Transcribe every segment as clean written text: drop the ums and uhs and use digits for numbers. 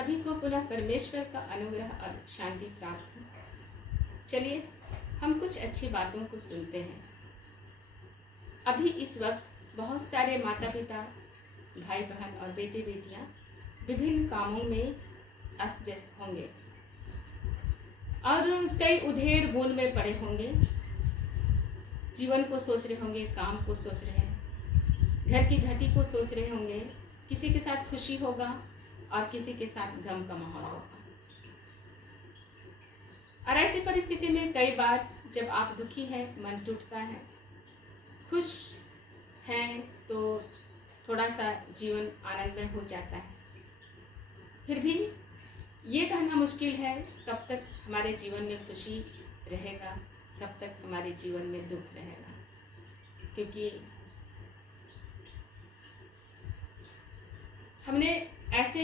सभी को पुनः परमेश्वर का अनुग्रह और शांति प्राप्त हो। चलिए हम कुछ अच्छी बातों को सुनते हैं। अभी इस वक्त बहुत सारे माता पिता, भाई बहन और बेटे बेटियां विभिन्न कामों में अस्त व्यस्त होंगे और कई उधेड़ बुन में पड़े होंगे। जीवन को सोच रहे होंगे, काम को सोच रहे हैं, घर की घटी को सोच रहे होंगे। किसी के साथ खुशी होगा और किसी के साथ गम का माहौल होगा। और ऐसी परिस्थिति में कई बार जब आप दुखी हैं, मन टूटता है। खुश हैं तो थोड़ा सा जीवन आनंदमय हो जाता है। फिर भी ये कहना मुश्किल है कब तक हमारे जीवन में खुशी रहेगा, कब तक हमारे जीवन में दुख रहेगा। क्योंकि हमने ऐसे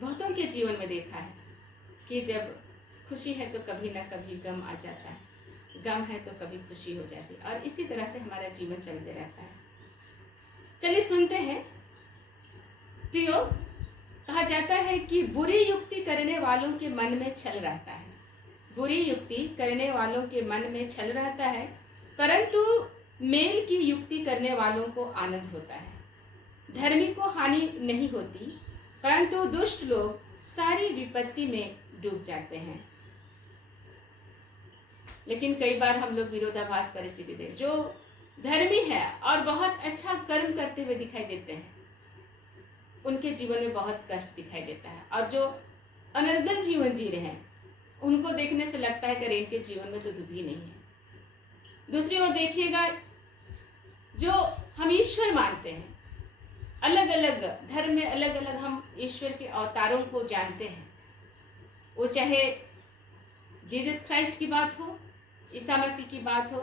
बहुतों के जीवन में देखा है कि जब खुशी है तो कभी ना कभी गम आ जाता है, गम है तो कभी खुशी हो जाती है, और इसी तरह से हमारा जीवन चलते रहता है। चलिए सुनते हैं। प्रियो, कहा जाता है कि बुरी युक्ति करने वालों के मन में छल रहता है। बुरी युक्ति करने वालों के मन में छल रहता है, परंतु मेल की युक्ति करने वालों को आनंद होता है। धर्मी को हानि नहीं होती, परंतु दुष्ट लोग सारी विपत्ति में डूब जाते हैं। लेकिन कई बार हम लोग विरोधाभास परिस्थिति देख, जो धर्मी है और बहुत अच्छा कर्म करते हुए दिखाई देते हैं, उनके जीवन में बहुत कष्ट दिखाई देता है। और जो अनर्गल जीवन जी रहे हैं, उनको देखने से लगता है कि इनके जीवन में तो दुख ही नहीं है। दूसरी ओर देखिएगा, जो हम ईश्वर मानते हैं, अलग अलग धर्म में अलग अलग हम ईश्वर के अवतारों को जानते हैं। वो चाहे जीसस क्राइस्ट की बात हो, ईसा मसीह की बात हो,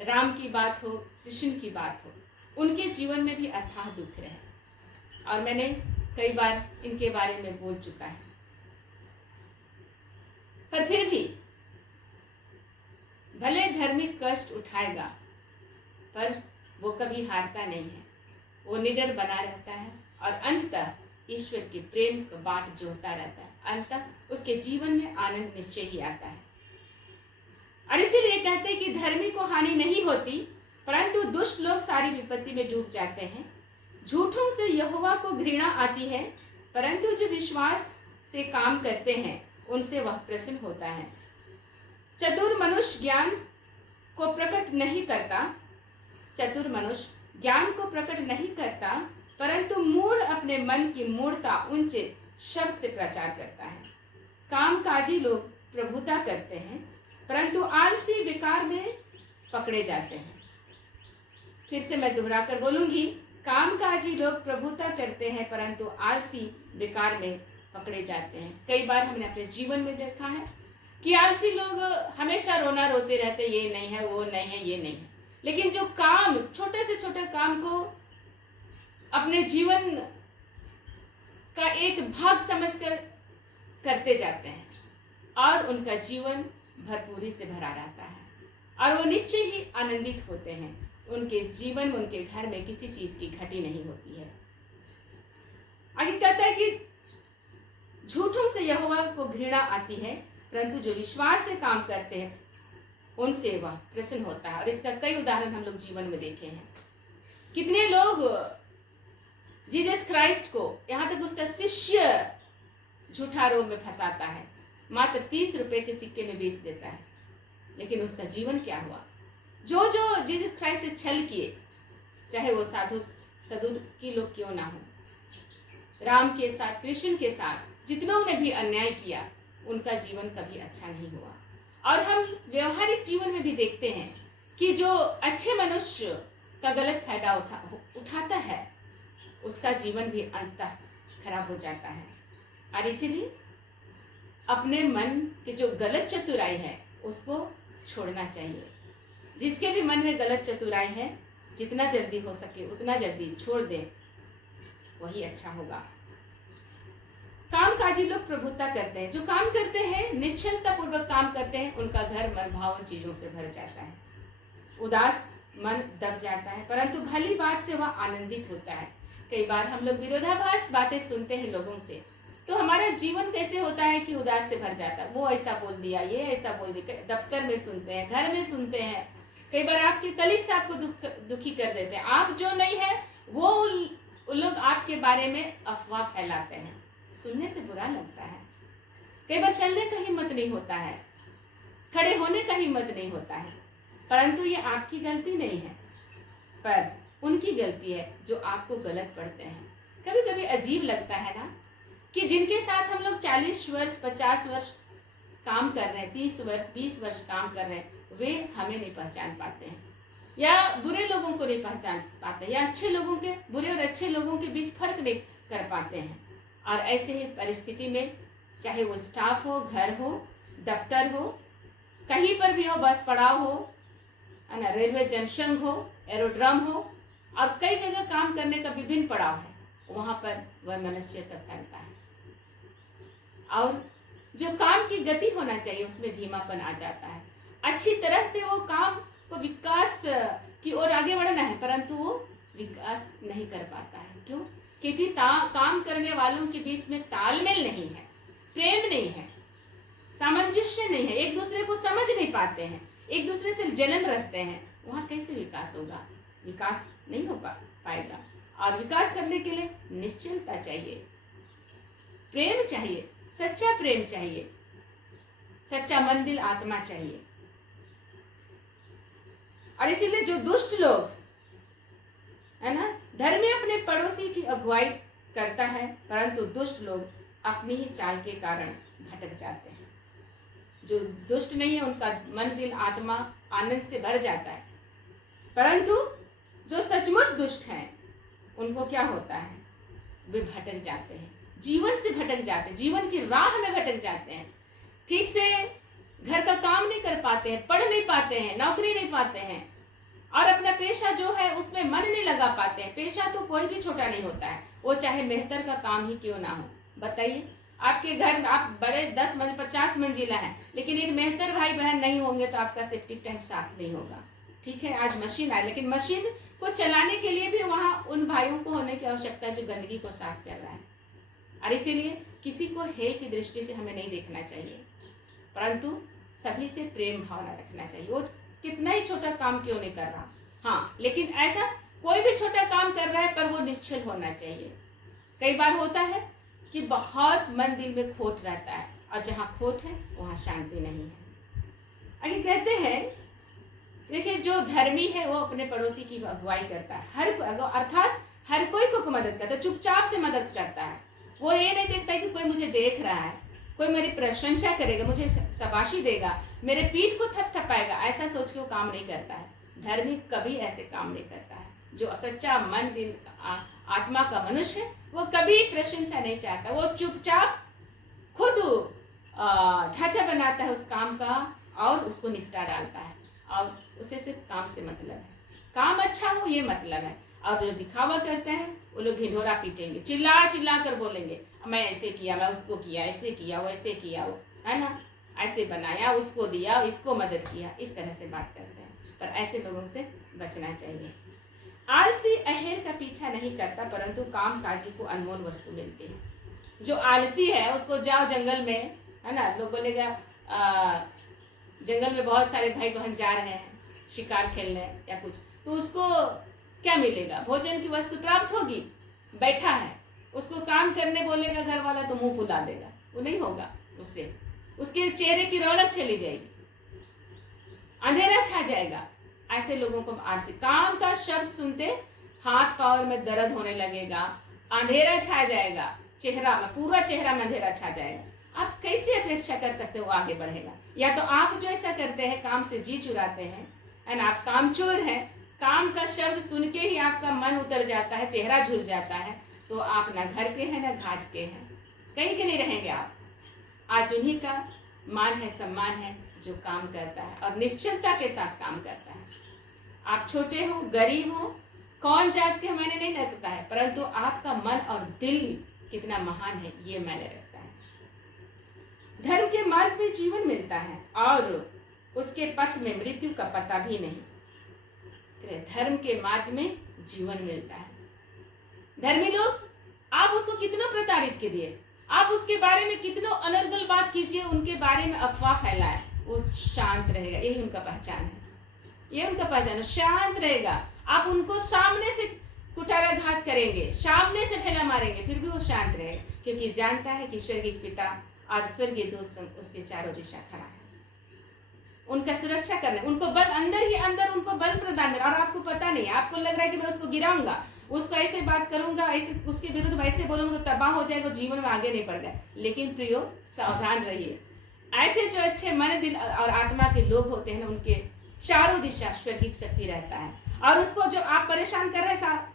राम की बात हो, कृष्ण की बात हो, उनके जीवन में भी अथाह दुख रहे और मैंने कई बार इनके बारे में बोल चुका है। पर फिर भी भले धार्मिक कष्ट उठाएगा, पर वो कभी हारता नहीं है। वो निडर बना रहता है और अंततः ईश्वर के प्रेम का बाट जोड़ता रहता है। अंततः उसके जीवन में आनंद निश्चय ही आता है। और इसीलिए कहते हैं कि धर्मी को हानि नहीं होती, परंतु दुष्ट लोग सारी विपत्ति में डूब जाते हैं। झूठों से यहोवा को घृणा आती है, परंतु जो विश्वास से काम करते हैं उनसे वह प्रसन्न होता है। चतुर मनुष्य ज्ञान को प्रकट नहीं करता, चतुर मनुष्य ज्ञान को प्रकट नहीं करता, परंतु मूढ़ अपने मन की मूढ़ता ऊंचे शब्द से प्रचार करता है। कामकाजी लोग प्रभुता करते हैं, परंतु आलसी बेकार में पकड़े जाते हैं। फिर से मैं दोहरा कर बोलूंगी, कामकाजी लोग प्रभुता करते हैं, परंतु आलसी बेकार में पकड़े जाते हैं। कई बार हमने अपने जीवन में देखा है कि आलसी लोग हमेशा रोना रोते रहते, ये नहीं है, वो नहीं है, ये नहीं है। लेकिन जो काम, छोटे से छोटे काम को अपने जीवन का एक भाग समझकर करते जाते हैं और उनका जीवन भरपूरी से भरा रहता है और वो निश्चय ही आनंदित होते हैं। उनके जीवन, उनके घर में किसी चीज की घटी नहीं होती है। आगे कहता है कि झूठों से यहोवा को घृणा आती है, परंतु जो विश्वास से काम करते हैं उनसे वह प्रसन्न होता है। और इसका कई उदाहरण हम लोग जीवन में देखे हैं। कितने लोग जीसस क्राइस्ट को, यहाँ तक उसका शिष्य झूठा रोग में फंसाता है, मात्र 30 रुपए के सिक्के में बेच देता है, लेकिन उसका जीवन क्या हुआ? जो जो जीसस क्राइस्ट से छल किए, चाहे वो साधु की लोग क्यों ना हो, राम के साथ, कृष्ण के साथ जितनों ने भी अन्याय किया, उनका जीवन कभी अच्छा नहीं हुआ। और हम व्यवहारिक जीवन में भी देखते हैं कि जो अच्छे मनुष्य का गलत फायदा उठाता है, उसका जीवन भी अंततः खराब हो जाता है। और इसीलिए अपने मन की जो गलत चतुराई है उसको छोड़ना चाहिए। जिसके भी मन में गलत चतुराई है, जितना जल्दी हो सके उतना जल्दी छोड़ दे, वही अच्छा होगा। कामकाजी लोग प्रभुता करते हैं, जो काम करते हैं, निश्चलता पूर्वक काम करते हैं, उनका घर मन भावन चीजों से भर जाता है। उदास मन दब जाता है, परंतु भली बात से वह आनंदित होता है। कई बार हम लोग विरोधाभास बातें सुनते हैं लोगों से, तो हमारा जीवन कैसे होता है कि उदास से भर जाता है। वो ऐसा बोल दिया, ये ऐसा बोल दिया, दफ्तर में सुनते हैं, घर में सुनते हैं, कई बार आपके कलीग्स आपको दुखी कर देते हैं। आप जो नहीं है वो लोग आपके बारे में अफवाह फैलाते हैं, सुनने से बुरा लगता है। कई बार चलने का हिम्मत नहीं होता है, खड़े होने का हिम्मत नहीं होता है, परंतु ये आपकी गलती नहीं है, पर उनकी गलती है जो आपको गलत पढ़ते हैं। कभी कभी अजीब लगता है ना कि जिनके साथ हम लोग 40 वर्ष 50 वर्ष काम कर रहे हैं, 30 वर्ष 20 वर्ष काम कर रहे हैं, वे हमें नहीं पहचान पाते हैं, या बुरे लोगों को नहीं पहचान पाते, या अच्छे लोगों के, बुरे और अच्छे लोगों के बीच फर्क नहीं कर पाते हैं। और ऐसे ही परिस्थिति में चाहे वो स्टाफ हो, घर हो, दफ्तर हो, कहीं पर भी हो, बस पड़ाव हो, है ना, रेलवे जंक्शन हो, एरोड्रम हो, और कई जगह काम करने का विभिन्न पड़ाव है, वहाँ पर वह मनुष्यता फैलता है। और जो काम की गति होना चाहिए उसमें धीमापन आ जाता है। अच्छी तरह से वो काम को विकास की ओर आगे बढ़ना है, परंतु वो विकास नहीं कर पाता है। क्यों? क्योंकि काम करने वालों के बीच में तालमेल नहीं है, प्रेम नहीं है, सामंजस्य नहीं है, एक दूसरे को समझ नहीं पाते हैं, एक दूसरे से जलन रखते हैं। वहाँ कैसे विकास होगा? विकास नहीं हो पाएगा। और विकास करने के लिए निश्चलता चाहिए, प्रेम चाहिए, सच्चा प्रेम चाहिए, सच्चा मन दिल आत्मा चाहिए। और इसीलिए जो दुष्ट लोग है ना, धर्मी अपने पड़ोसी की अगुवाई करता है, परंतु दुष्ट लोग अपनी ही चाल के कारण भटक जाते हैं। जो दुष्ट नहीं है उनका मन दिल आत्मा आनंद से भर जाता है, परंतु जो सचमुच दुष्ट हैं उनको क्या होता है? वे भटक जाते हैं, जीवन से भटक जाते हैं, जीवन की राह में भटक जाते हैं, ठीक से घर का काम नहीं कर पाते हैं, पढ़ नहीं पाते हैं, नौकरी नहीं पाते हैं, और अपना पेशा जो है उसमें मन नहीं लगा पाते हैं। पेशा तो कोई भी छोटा नहीं होता है, वो चाहे मेहतर का काम ही क्यों ना हो। बताइए, आपके घर आप बड़े 10 50 मंजिला है, लेकिन एक मेहतर भाई बहन नहीं होंगे तो आपका सेप्टिक टैंक साफ नहीं होगा। ठीक है, आज मशीन आए, लेकिन मशीन को चलाने के लिए भी वहाँ उन भाइयों को होने की आवश्यकता है जो गंदगी को साफ कर रहा है। और इसीलिए किसी को हे की दृष्टि से हमें नहीं देखना चाहिए, परंतु सभी से प्रेम भावना रखना चाहिए। वो कितना ही छोटा काम क्यों नहीं कर रहा, हाँ, लेकिन ऐसा कोई भी छोटा काम कर रहा है पर वो निश्चल होना चाहिए। कई बार होता है कि बहुत मन दिल में खोट रहता है, और जहाँ खोट है वहाँ शांति नहीं है। आगे कहते हैं, देखिए, जो धर्मी है वो अपने पड़ोसी की अगुवाई करता है, अर्थात हर कोई को मदद करता है, चुपचाप से मदद करता है। वो ये नहीं देखता है कि कोई मुझे देख रहा है, कोई मेरी प्रशंसा करेगा, मुझे शाबाशी देगा, मेरे पीठ को थपथपाएगा, ऐसा सोच के वो काम नहीं करता है। धर्मी कभी ऐसे काम नहीं करता है। जो सच्चा मन दिल आत्मा का मनुष्य है वो कभी प्रशंसा नहीं चाहता, वो चुपचाप खुद ढांचा बनाता है उस काम का और उसको निपटा डालता है, और उसे सिर्फ काम से मतलब है, काम अच्छा हो ये मतलब है। और जो दिखावा करते हैं वो लोग ढिंढोरा पीटेंगे, चिल्ला चिल्ला कर बोलेंगे, मैं ऐसे किया, मैं उसको किया, ऐसे किया, वैसे किया, वो है ना, ऐसे बनाया, उसको दिया, इसको मदद किया, इस तरह से बात करते हैं। पर ऐसे लोगों से बचना चाहिए। आलसी अहेर का पीछा नहीं करता, परंतु काम काजी को अनमोल वस्तु मिलती है। जो आलसी है उसको जाओ जंगल में, है ना, लोग बोलेगा जंगल में बहुत सारे भाई बहन जा रहे हैं शिकार खेलने या कुछ, तो उसको क्या मिलेगा? भोजन की वस्तु प्राप्त होगी, बैठा है, उसको काम करने बोलेगा घर वाला तो मुंह फुला देगा, वो नहीं होगा, उससे उसके चेहरे की रौनक चली जाएगी, अंधेरा छा जाएगा। ऐसे लोगों को आलसी, काम का शब्द सुनते हाथ पांव में दर्द होने लगेगा, अंधेरा छा जाएगा, चेहरा में, पूरा चेहरा में अंधेरा छा जाएगा। आप कैसे अपेक्षा कर सकते हो आगे बढ़ेगा? या तो आप जो ऐसा करते हैं, काम से जी चुराते हैं, एंड आप कामचोर हैं, काम का शब्द सुन के ही आपका मन उतर जाता है, चेहरा झुल जाता है, तो आप ना घर के हैं ना घाट के हैं, कहीं के नहीं रहेंगे आप। आज उन्हीं का मान है, सम्मान है जो काम करता है और निश्चलता के साथ काम करता है। आप छोटे हो, गरीब हो, कौन जात के मायने नहीं रखता है, परंतु आपका मन और दिल कितना महान है ये मायने रखता है। धर्म के मार्ग में जीवन मिलता है और उसके पथ में मृत्यु का पता भी नहीं। धर्म के मार्ग में जीवन मिलता है। धर्मी लोग आप उसको कितना प्रताड़ित करिए, आप उसके बारे में कितनों अनर्गल बात कीजिए, उनके बारे में अफवाह फैलाए, वो शांत रहेगा। यही उनका पहचान है, ये उनका पहचान है, शांत रहेगा। आप उनको सामने से कुठाराघात करेंगे, सामने से ढेला मारेंगे, फिर भी वो शांत रहेगा, क्योंकि जानता है कि स्वर्गीय पिता और स्वर्गीय दूत उसके चारों दिशा खड़ा है, उनका सुरक्षा करने, उनको बल, अंदर ही अंदर उनको बल प्रदान करना। और आपको पता नहीं, आपको लग रहा है कि मैं उसको गिराऊंगा, उसको ऐसे बात करूंगा, ऐसे उसके विरुद्ध वैसे बोलूंगा तो तबाह हो जाएगा, जीवन में आगे नहीं बढ़ गया। लेकिन प्रियो, सावधान रहिए। ऐसे जो अच्छे मन, दिल और आत्मा के लोग होते हैं ना, उनके चारों दिशा स्वर्गीय शक्ति रहता है। और उसको जो आप परेशान कर रहे हैं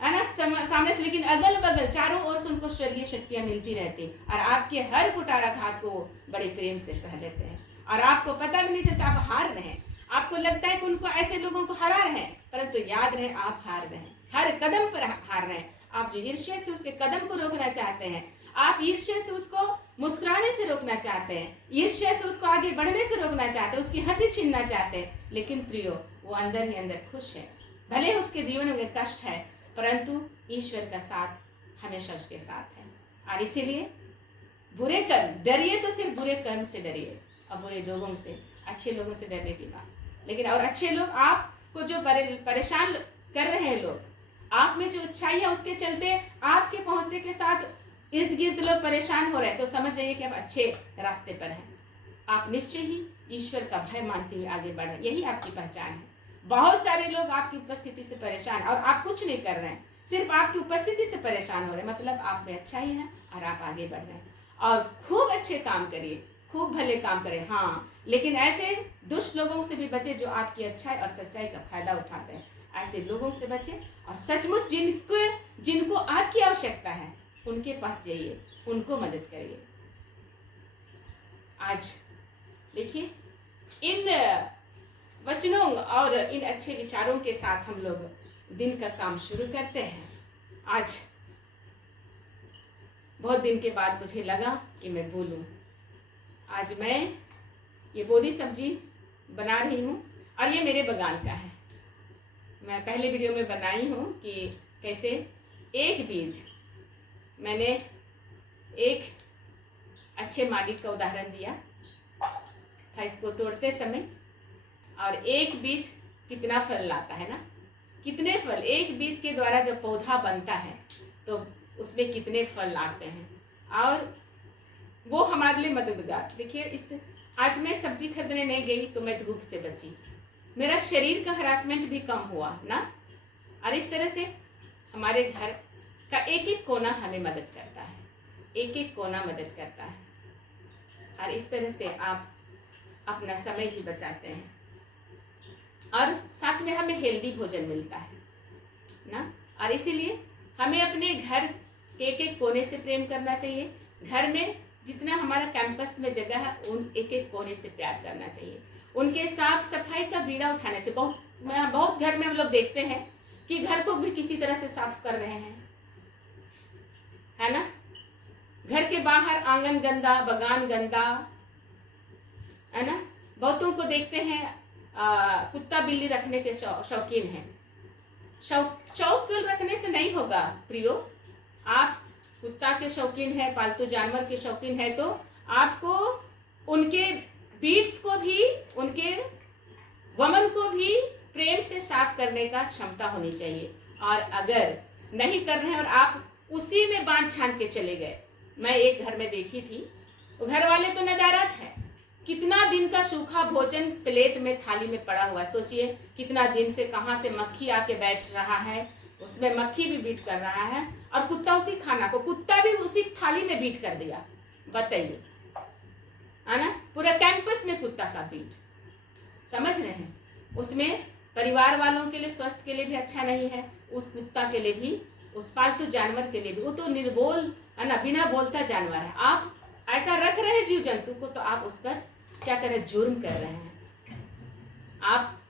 है ना सामने से, लेकिन अगल बगल चारों ओर से उनको स्वर्गीय शक्तियां मिलती रहती, और आपके हर कुठाराघात को बड़े प्रेम से सह लेते हैं। और आपको पता भी नहीं चलता आप हार रहे हैं। आपको लगता है कि उनको, ऐसे लोगों को हरा रहे हैं, परंतु याद रहे आप हार रहे हैं, हर कदम पर हार रहे हैं। आप जो ईर्ष्या से उसके कदम को रोकना चाहते हैं, आप ईर्ष्या से उसको मुस्कुराने से रोकना चाहते हैं, ईर्ष्या से उसको आगे बढ़ने से रोकना चाहते हैं, उसकी हंसी छीनना चाहते हैं, लेकिन प्रियो, वो अंदर ही अंदर खुश है। भले उसके जीवन में कष्ट है, परंतु ईश्वर का साथ हमेशा उसके साथ है। और इसीलिए बुरे कर्म, डरिए तो सिर्फ बुरे कर्म से डरिए, और बुरे लोगों से, अच्छे लोगों से डरने की बात। लेकिन और अच्छे लोग आपको जो परेशान कर रहे हैं, लोग आप में जो अच्छाई है उसके चलते आपके पहुंचने के साथ इर्द गिर्द लोग परेशान हो रहे हैं, तो समझ जाइए कि आप अच्छे रास्ते पर हैं। आप निश्चय ही ईश्वर का भय मानते हुए आगे बढ़ रहे हैं, यही आपकी पहचान है। बहुत सारे लोग आपकी उपस्थिति से परेशान, और आप कुछ नहीं कर रहे हैं, सिर्फ आपकी उपस्थिति से परेशान हो रहे हैं, मतलब आप में अच्छाई है और आप आगे बढ़ रहे हैं। और खूब अच्छे काम करिए, खूब भले काम करें, हाँ, लेकिन ऐसे दुष्ट लोगों से भी बचे जो आपकी अच्छाई और सच्चाई का फायदा उठाते हैं। ऐसे लोगों से बचे, और सचमुच जिनको आपकी आवश्यकता है उनके पास जाइए, उनको मदद करिए। आज देखिए, इन वचनों और इन अच्छे विचारों के साथ हम लोग दिन का काम शुरू करते हैं। आज बहुत दिन के बाद मुझे लगा कि मैं बोलूं। आज मैं ये बोधी सब्जी बना रही हूँ, और ये मेरे बगान का है। मैं पहले वीडियो में बनाई हूँ कि कैसे एक बीज, मैंने एक अच्छे मालिक का उदाहरण दिया था इसको तोड़ते समय, और एक बीज कितना फल लाता है ना, कितने फल, एक बीज के द्वारा जब पौधा बनता है तो उसमें कितने फल आते हैं, और वो हमारे लिए मददगार। देखिए, इस आज मैं सब्जी खरीदने नहीं गई तो मैं धूप से बची, मेरा शरीर का हरासमेंट भी कम हुआ ना। और इस तरह से हमारे घर का एक एक कोना हमें मदद करता है, एक एक कोना मदद करता है, और इस तरह से आप अपना समय भी बचाते हैं, और साथ में हमें हेल्दी भोजन मिलता है ना। और इसीलिए हमें अपने घर के एक एक कोने से प्रेम करना चाहिए। घर में जितना हमारा कैंपस में जगह है, उन एक एक कोने से प्यार करना चाहिए, उनके साफ सफाई का बीड़ा उठाना चाहिए। बहुत घर में हम लोग देखते हैं कि घर को भी किसी तरह से साफ कर रहे हैं, है ना। घर के बाहर आंगन गंदा, बगान गंदा, है ना। बहुतों को देखते हैं कुत्ता बिल्ली रखने के शौकीन हैं। शौक रखने से नहीं होगा प्रियो। आप कुत्ता के शौकीन है, पालतू जानवर के शौकीन है, तो आपको उनके बीट्स को भी, उनके वमन को भी प्रेम से साफ करने का क्षमता होनी चाहिए। और अगर नहीं कर रहे हैं और आप उसी में बांध छान के चले गए, मैं एक घर में देखी थी, वो घर वाले तो नदारत है, कितना दिन का सूखा भोजन प्लेट में, थाली में पड़ा हुआ। सोचिए कितना दिन से, कहाँ से मक्खी आके बैठ रहा है, उसमें मक्खी भी बीट कर रहा है, और कुत्ता उसी खाना को, कुत्ता भी उसी थाली में बीट कर दिया। बताइए, है ना, पूरा कैंपस में कुत्ता का बीट, समझ रहे हैं। उसमें परिवार वालों के लिए, स्वास्थ्य के लिए भी अच्छा नहीं है, उस कुत्ता के लिए भी, उस पालतू जानवर के लिए भी। वो तो निर्बोल है ना, बिना बोलता जानवर है। आप ऐसा रख रहे हैं जीव जंतु को, तो आप उस पर क्या कर रहे हैं, जुर्म कर रहे हैं। आप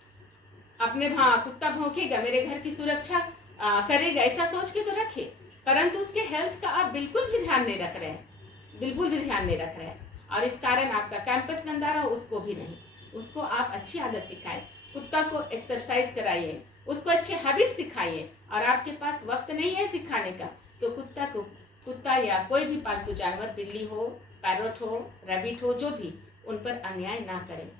अपने, हाँ कुत्ता भौंकेगा, मेरे घर की सुरक्षा करेगा, ऐसा सोच के तो रखे, परंतु उसके हेल्थ का आप बिल्कुल भी ध्यान नहीं रख रहे हैं, बिल्कुल भी ध्यान नहीं रख रहे हैं, और इस कारण आपका कैंपस गंदा रहा, उसको भी नहीं। उसको आप अच्छी आदत सिखाएं, कुत्ता को एक्सरसाइज कराइए, उसको अच्छे हैबिट सिखाइए। और आपके पास वक्त नहीं है सिखाने का, तो कुत्ता को कुत्ता या कोई भी पालतू जानवर, बिल्ली हो, पैरोट हो, रैबिट हो, जो भी, उन पर अन्याय ना करें।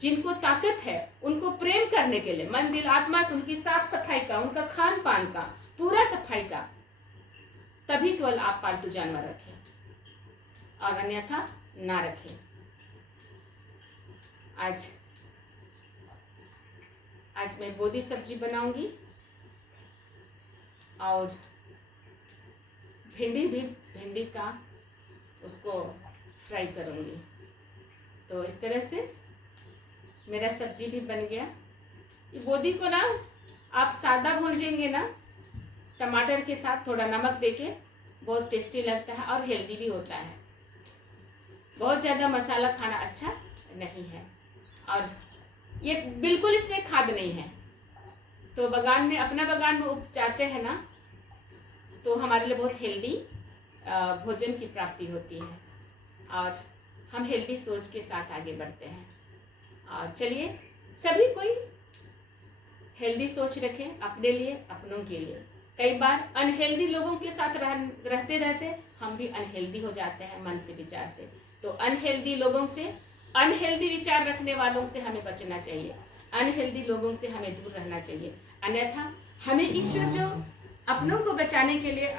जिनको ताकत है उनको प्रेम करने के लिए मन दिल आत्मा से उनकी साफ सफाई का, उनका खान पान का पूरा सफाई का, तभी केवल आप पालतू जानवर रखें और अन्यथा ना रखें। आज मैं बोदी सब्जी बनाऊंगी और भिंडी का उसको फ्राई करूंगी। तो इस तरह से मेरा सब्जी भी बन गया। ये बोदी को ना आप सादा भूंजेंगे ना टमाटर के साथ थोड़ा नमक देके, बहुत टेस्टी लगता है और हेल्दी भी होता है। बहुत ज़्यादा मसाला खाना अच्छा नहीं है और ये बिल्कुल इसमें खाद नहीं है। तो बगान में, अपना बगान में उपजाते हैं ना, तो हमारे लिए बहुत हेल्दी भोजन की प्राप्ति होती है और हम हेल्दी सोच के साथ आगे बढ़ते हैं। और चलिए सभी कोई हेल्दी सोच रखें अपने लिए, अपनों के लिए। कई बार अनहेल्दी लोगों के साथ रहते रहते हम भी अनहेल्दी हो जाते हैं मन से, विचार से। तो अनहेल्दी लोगों से, अनहेल्दी विचार रखने वालों से हमें बचना चाहिए, अनहेल्दी लोगों से हमें दूर रहना चाहिए। अन्यथा हमें ईश्वर जो अपनों को बचाने के लिए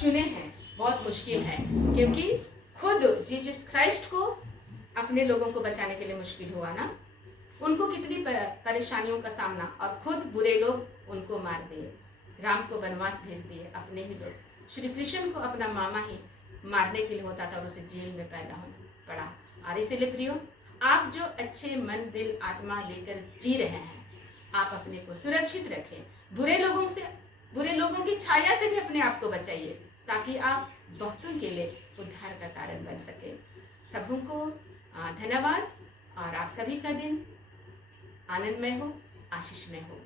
चुने हैं, बहुत मुश्किल है, क्योंकि खुद जीसस क्राइस्ट को अपने लोगों को बचाने के लिए मुश्किल हुआ ना। उनको कितनी परेशानियों का सामना, और खुद बुरे लोग उनको मार दिए, राम को वनवास भेज दिए अपने ही लोग। श्री कृष्ण को अपना मामा ही मारने के लिए होता था और उसे जेल में पैदा होना पड़ा। और इसीलिए प्रियो, आप जो अच्छे मन दिल आत्मा लेकर जी रहे हैं, आप अपने को सुरक्षित रखें। बुरे लोगों की छाया से भी अपने आप को बचाइए, ताकि आप बहुतों के लिए उद्धार का कारण बन सके। सबों को धन्यवाद और आप सभी का दिन आनंदमय हो, आशीषमय हो।